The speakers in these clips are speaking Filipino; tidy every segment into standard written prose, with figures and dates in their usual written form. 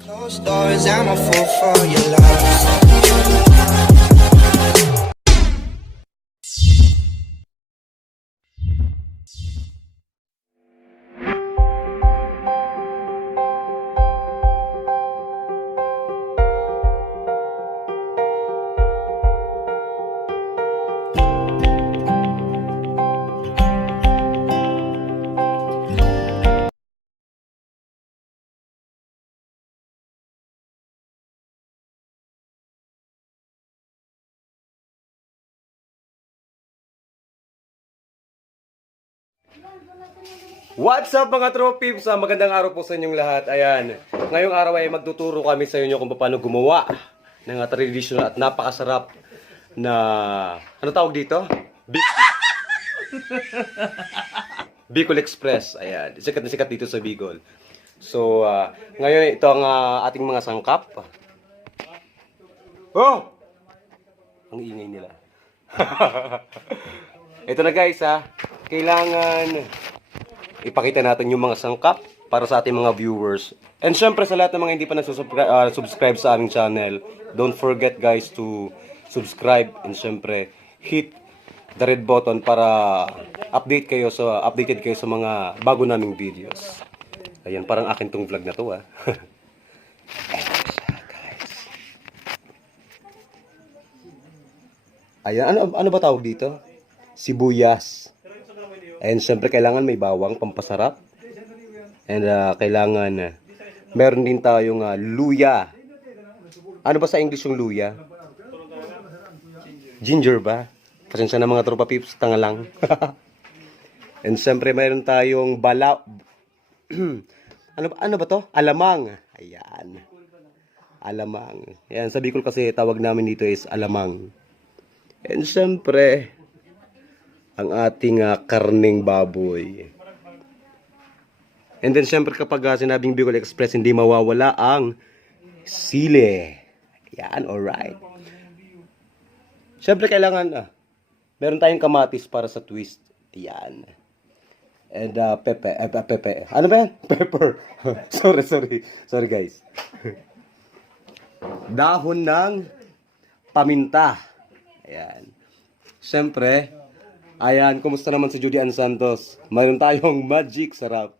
Closed doors, I'm a fool for your love. What's up mga tropips? Magandang araw po sa inyong lahat. Ayan, ngayong araw ay magtuturo kami sa inyo kung paano gumawa ng traditional at napakasarap na, ano tawag dito? Bicol Express. Ayan, sikat na sikat dito sa Bicol. So, ngayon ito ang ating mga sangkap. Oh! Ang ingay nila. Ito na guys kailangan ipakita natin yung mga sangkap para sa ating mga viewers. And syempre sa lahat ng mga hindi pa subscribe sa aming channel, don't forget guys to subscribe and syempre hit the red button para updated kayo sa mga bago naming videos. Ayan, parang akin tong vlog na to Eto siya, guys. Ayan, ano ba tawag dito? Sibuyas. And syempre kailangan may bawang pampasarap. And kailangan meron din tayong luya. Ano ba sa English yung luya? Ginger ba? Pasensya na mga tropa pips, tanga lang. And syempre meron tayong ano ba to? Alamang. Ayan. Alamang. Ayan, sa Bicol kasi tawag namin dito is alamang. And syempre ang ating karneng baboy. And then syempre kapag sinabing Bicol Express, hindi mawawala ang sili. Yan, alright. Syempre kailangan meron tayong kamatis para sa twist. Yan. And pepe. Ano ba yan? Pepper. Sorry guys. Dahon ng paminta. Ayan. Syempre, ayan, kumusta naman si Judy Ann Santos? Mayroon tayong magic sarap.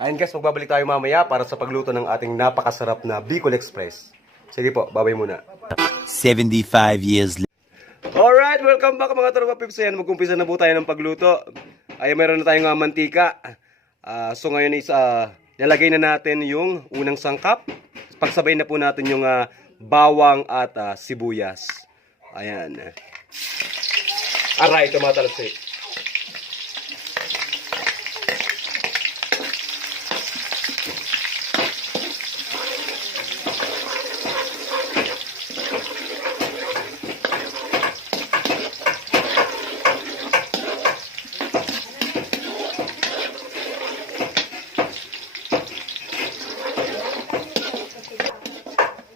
Ayan guys, magbabalik tayo mamaya para sa pagluto ng ating napakasarap na Bicol Express. Sige po, babay muna. 75 years later. Alright, welcome back mga tropa pips. Ayan, mag-umpisa na po tayo ng pagluto. Ayan, meron na tayong mantika. So ngayon is, nalagay na natin yung unang sangkap. Pagsabay na po natin yung bawang at sibuyas. Ayan. Aray, tumatalsik.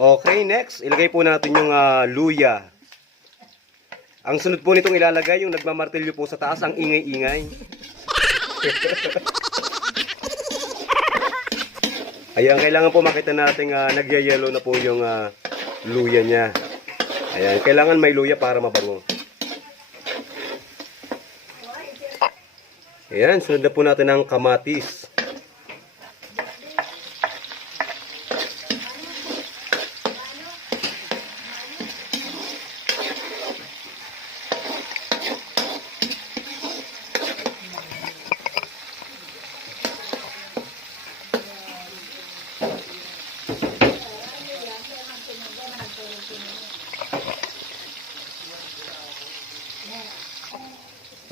Okay, next, ilagay po natin yung luya. Ang sunod po nitong ilalagay, yung nagmamartilyo po sa taas, ang ingay-ingay. Ayan, kailangan po makita natin nagyayelo na po yung luya niya. Ayan, kailangan may luya para mabango. Ayan, sunod na po natin ang kamatis.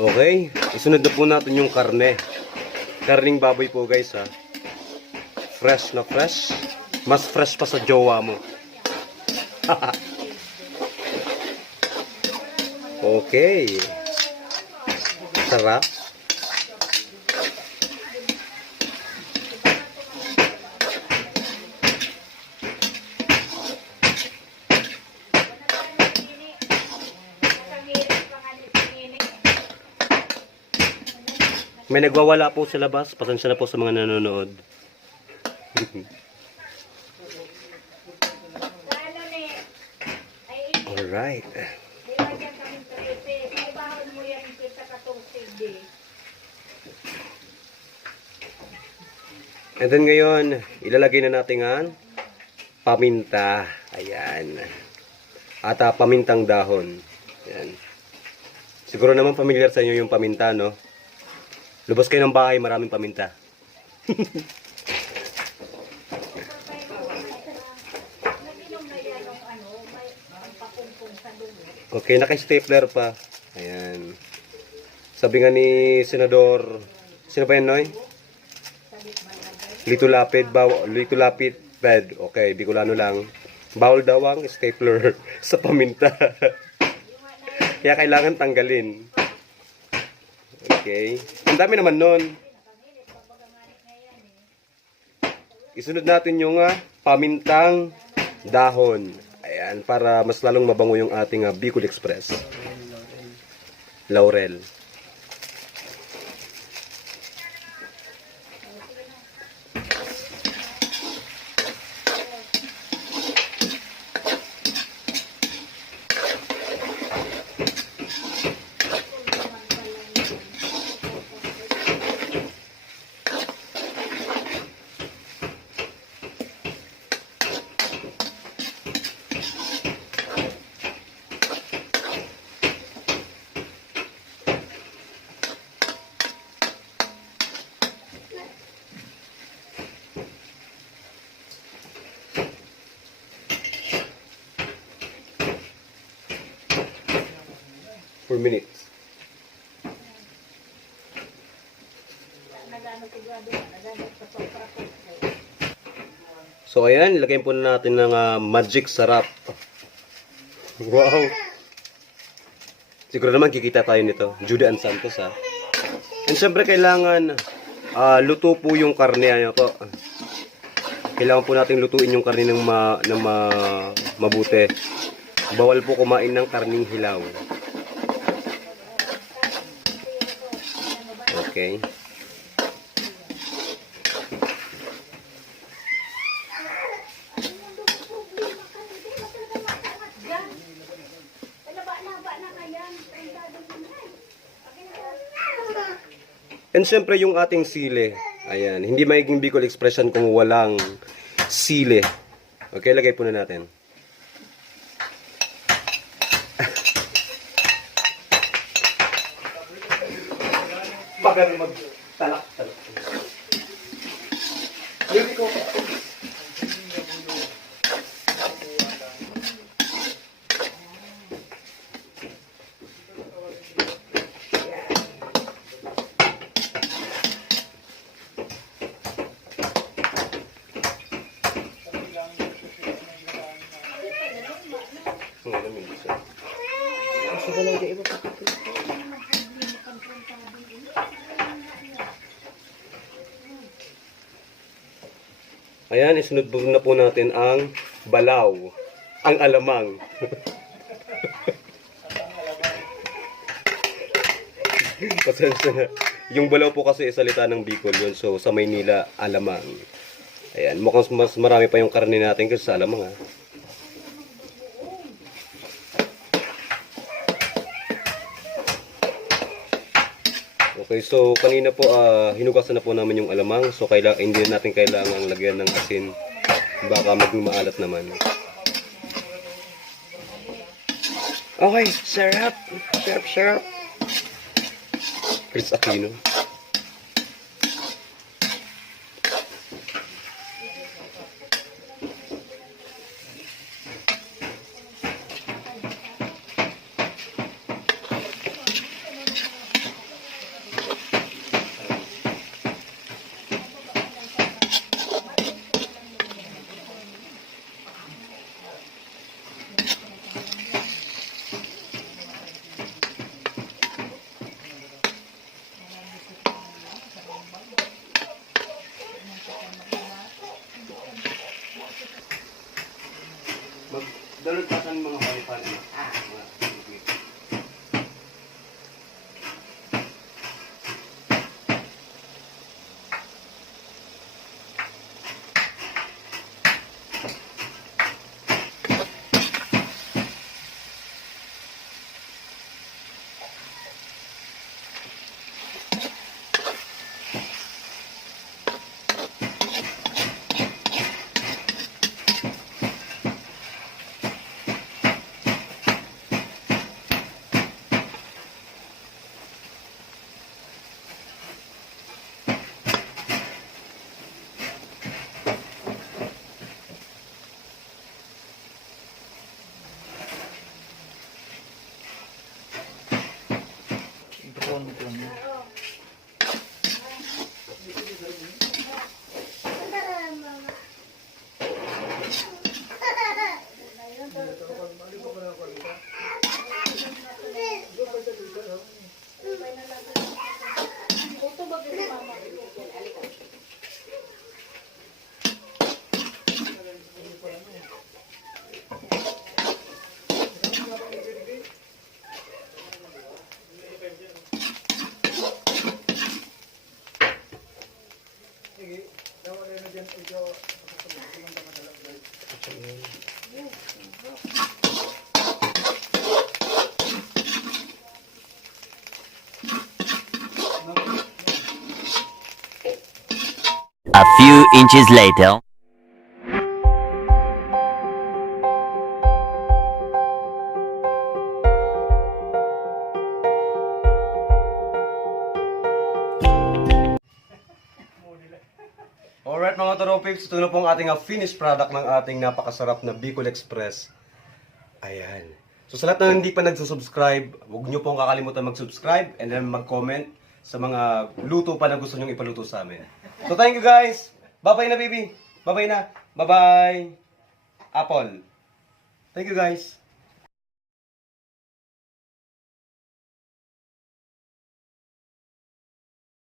Okay, isunod na po natin yung karne. Karning baboy po guys Fresh na fresh. Mas fresh pa sa jowa mo. Okay. Sarap. May nagwawala po sa labas. Pasensya na po sa mga nanonood. Alright. And then ngayon, ilalagay na natin ang paminta. Ayan. At pamintang dahon. Ayan. Siguro naman familiar sa inyo yung paminta, no? Lubos kayo ng bahay, maraming paminta. Okay, naka-stapler pa. Ayan. Sabi nga ni Senador, sino ba yan, Noy? Lito Lapid bed. Okay, Bicolano lang. Bawal daw ang stapler sa paminta. Kaya kailangan tanggalin. Okay. Ang dami naman nun. Isunod natin yung pamintang dahon. Ayan, para mas lalong mabango yung ating Bicol Express. Laurel. For minutes. So ayan, ilagay po natin ng magic sarap. Wow! Siguro naman kikita tayo nito. Judean Santos ha. And syempre kailangan luto po yung karne. Ano po. Kailangan po natin lutuin yung karne ng mabuti. Bawal po kumain ng karning hilaw. Okay. And syempre yung ating sili. Ayan, hindi magiging Bicol expression kung walang sili. Okay, lagay po na natin. Bagal magtalak-talak. Hindi ko. Ayan, isunod na po natin ang balaw, ang alamang. Pasensya na. Yung balaw po kasi salita ng Bicol yun, so sa Maynila, alamang. Ayan, mukhang mas marami pa yung karne natin kasi sa alamang ha. Okay, so kanina po hinugasan na po namin yung alamang. So hindi natin kailangang lagyan ng asin. Baka maging maalat naman. Okay, sarap. Sarap. Chris Aquino. Magdalot pa sa mga palipan. A few inches later. Alright mga Toropips, ito na po ang ating finished product ng ating napakasarap na Bicol Express. Ayan. So sa lahat na hindi pa nagsusubscribe, huwag nyo pong kakalimutan mag-subscribe and then mag-comment sa mga luto pa na gusto nyong ipaluto sa amin. So thank you guys! Bye-bye na baby! Bye-bye na! Bye-bye! Apple! Thank you guys!